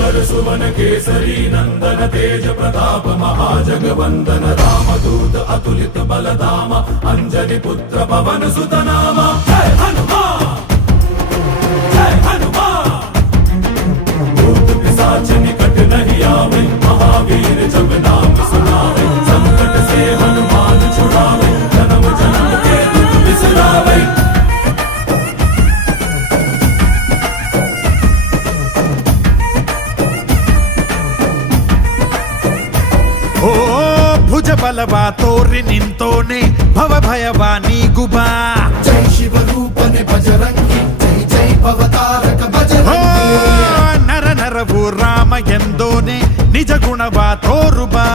भास्कर सुवन केसरी नंदन तेज प्रताप महाजगवंदन रामदूत अतुलित बलधाम अंजनी पुत्र पवन सुत नाम जय हनुमान जय हनुमान। भूत पिशाच निकट नहीं आवे महावीर जब नाम सुनावे संकट से हनुमान छुड़ावे जन्म जन्म के दुख बिसरावे। ಓ ಭುಜ ಬಲವ ತೋರಿ ನಿಂತೋನೆ ಭವ ಭಯವ ನೀಗುಬಾ जय शिव रूपने बजरंगी जय जय भवतारक बजरंगी। ನರ ನರವು ರಾಮ ಎಂದೋನೆ ನಿಜ ಗುಣವ ತೋರುಬಾ